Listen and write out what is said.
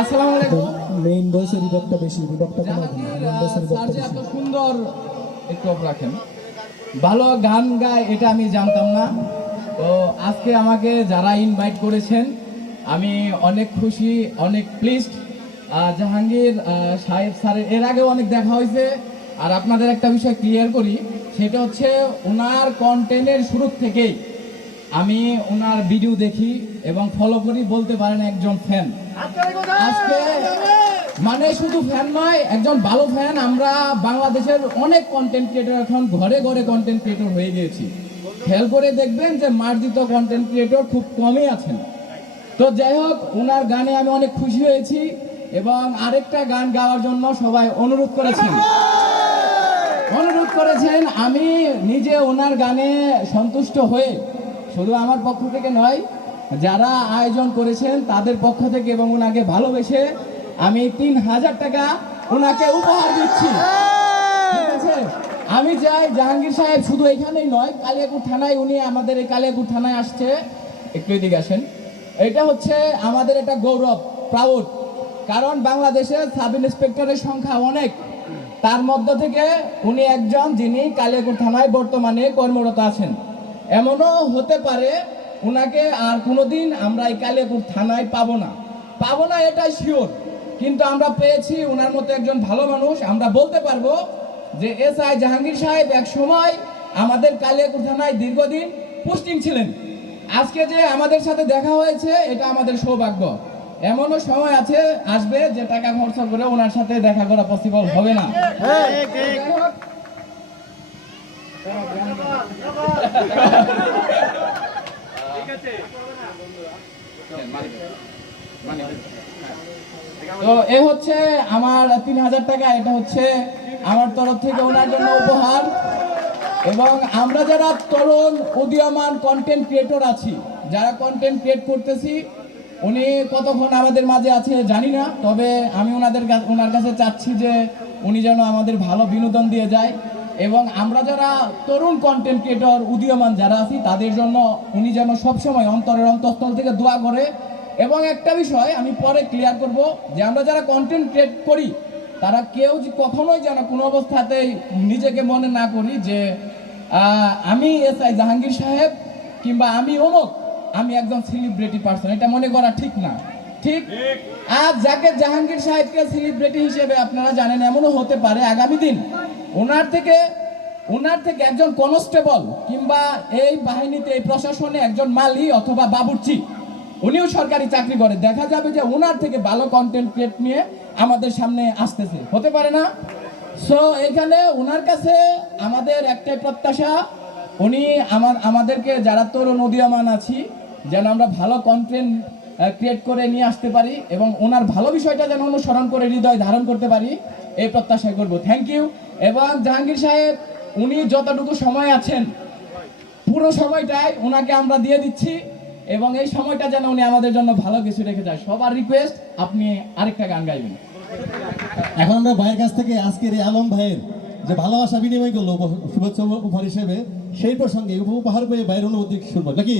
আসসালামু আলাইকুম। মেইন ভয়েসের রিভার্বটা বেশি, রিভার্বটা কমাই দিন। মেইন ভয়েসের স্যার রিভার্বটা যে বেশি। এত সুন্দর একটু অফ রাখেন, ভালো গান গায় এটা আমি জানতাম না। তো আজকে আমাকে যারা ইনভাইট করেছেন আমি অনেক খুশি, অনেক প্লিজড। জাহাঙ্গীর সাহেব স্যারের এর আগেও অনেক দেখা হয়েছে। আর আপনাদের একটা বিষয় ক্লিয়ার করি, সেটা হচ্ছে ওনার কন্টেন্টের শুরু থেকেই আমি ওনার ভিডিও দেখি এবং ফলো করি, বলতে পারেন একজন ফ্যান। আজকে মানে শুধু ফ্যান নয়, একজন ভালো ফ্যান। আমরা বাংলাদেশের অনেক কন্টেন্ট ক্রিয়েটর এখন ঘরে ঘরে কন্টেন্ট ক্রিয়েটর হয়ে গিয়েছি। খেয়াল করে দেখবেন যে মার্জিত কন্টেন্ট ক্রিয়েটর খুব কমই আছেন। তো যাই হোক, ওনার গানে আমি অনেক খুশি হয়েছি এবং আরেকটা গান গাওয়ার জন্য সবাই অনুরোধ করেছেন। আমি নিজে ওনার গানে সন্তুষ্ট হয়ে, শুধু আমার পক্ষ থেকে নয়, যারা আয়োজন করেছেন তাদের পক্ষ থেকে এবং ওনাকে ভালোবেসে আমি 3000 টাকা ওনাকে উপহার দিচ্ছি। ঠিক আছে? আমি চাই জাহাঙ্গীর সাহেব শুধু এখানেই নয়, কালিয়াকুর থানায়, উনি আমাদের এই কালিয়াকুর থানায় আসছে, একটু এদিকে আসেন। এটা হচ্ছে আমাদের একটা গৌরব, প্রাউড। কারণ বাংলাদেশে সাব ইন্সপেক্টরের সংখ্যা অনেক, তার মধ্য থেকে উনি একজন যিনি কালিয়াকুর থানায় বর্তমানে কর্মরত আছেন। এমনও হতে পারে ওনাকে আর কোনোদিন আমরা এই কালিয়াকুর থানায় পাবো না, এটাই শিওর। কিন্তু আমরা পেয়েছি ওনার মতো একজন ভালো মানুষ। আমরা বলতে পারবো যে এসআই জাহাঙ্গীর সাহেব এক সময় আমাদের কালিয়াকুর থানায় দীর্ঘদিন পোস্টিং ছিলেন। আজকে যে আমাদের সাথে দেখা হয়েছে এটা আমাদের সৌভাগ্য। এমনও সময় আসবে যে টাকা খরচ করে ওনার সাথে দেখা করা পসিবল হবে না। তো এ হচ্ছে আমার 3000 টাকা, এটা হচ্ছে আমার তরফ থেকে ওনার জন্য উপহার। এবং আমরা যারা তরুণ উদীয়মান কন্টেন্ট ক্রিয়েটর আছি, যারা কন্টেন্ট ক্রিয়েট করতেছি, উনি কতক্ষণ আমাদের মাঝে আছে জানি না, তবে আমি ওনার কাছে চাচ্ছি যে উনি যেন আমাদের ভালো বিনোদন দিয়ে যায়। এবং আমরা যারা তরুণ কন্টেন্ট ক্রিয়েটর উদীয়মান যারা আছি তাদের জন্য উনি যেন সবসময় অন্তরের অন্তঃস্থল থেকে দোয়া করে। এবং একটা বিষয় আমি পরে ক্লিয়ার করব, যে আমরা যারা কন্টেন্ট ক্রিয়েট করি তারা কেউ কখনোই যেন কোনো অবস্থাতেই নিজেকে মনে না করি যে আমি এসআই জাহাঙ্গীর সাহেব কিংবা আমি অমুক, আমি একজন সেলিব্রিটি পার্সন, এটা মনে করা ঠিক না। ঠিক? আজ যাকে জাহাঙ্গীর সাহেবকে সেলিব্রিটি হিসেবে আপনারা জানেন, এমনও হতে পারে আগামী দিন ওনার থেকে একজন কনস্টেবল কিংবা এই বাহিনীতে, এই প্রশাসনে একজন মালি অথবা বাবুর্চি, উনিও সরকারি চাকরি করে, দেখা যাবে যে ওনার থেকে ভালো কন্টেন্ট ক্রিয়েট নিয়ে আমাদের সামনে আসতেছে, হতে পারে না? সো এখানে ওনার কাছে আমাদের একটাই প্রত্যাশা, উনি আমাদেরকে যারা তরুণ উদীয়মান আছি যেন আমরা ভালো কন্টেন্ট ক্রিয়েট করে নিয়ে আসতে পারি এবং ওনার ভালো বিষয়টা যেন অনুসরণ করে হৃদয় ধারণ করতে পারি, এই প্রত্যাশা করব। Thank you. এবং জাহাঙ্গীর সাহেব উনি যতটুকু সময় আছেন পুরো সময়টাই ওনাকে আমরা দিয়ে দিচ্ছি এবং এই সময়টা যেন উনি আমাদের জন্য ভালো কিছু রেখে যায়। সবার রিকোয়েস্ট, আপনি আরেকটা গান গাইবেন। এখন আমরা ভাইয়ের কাছ থেকে আজকের এই আলম ভাইয়ের যে ভালোবাসা বিনিময় করলো শুভেচ্ছা উপহার হিসেবে, সেই প্রসঙ্গে উপহার পেয়ে ভাইয়ের অনুভূতি শুনবো নাকি?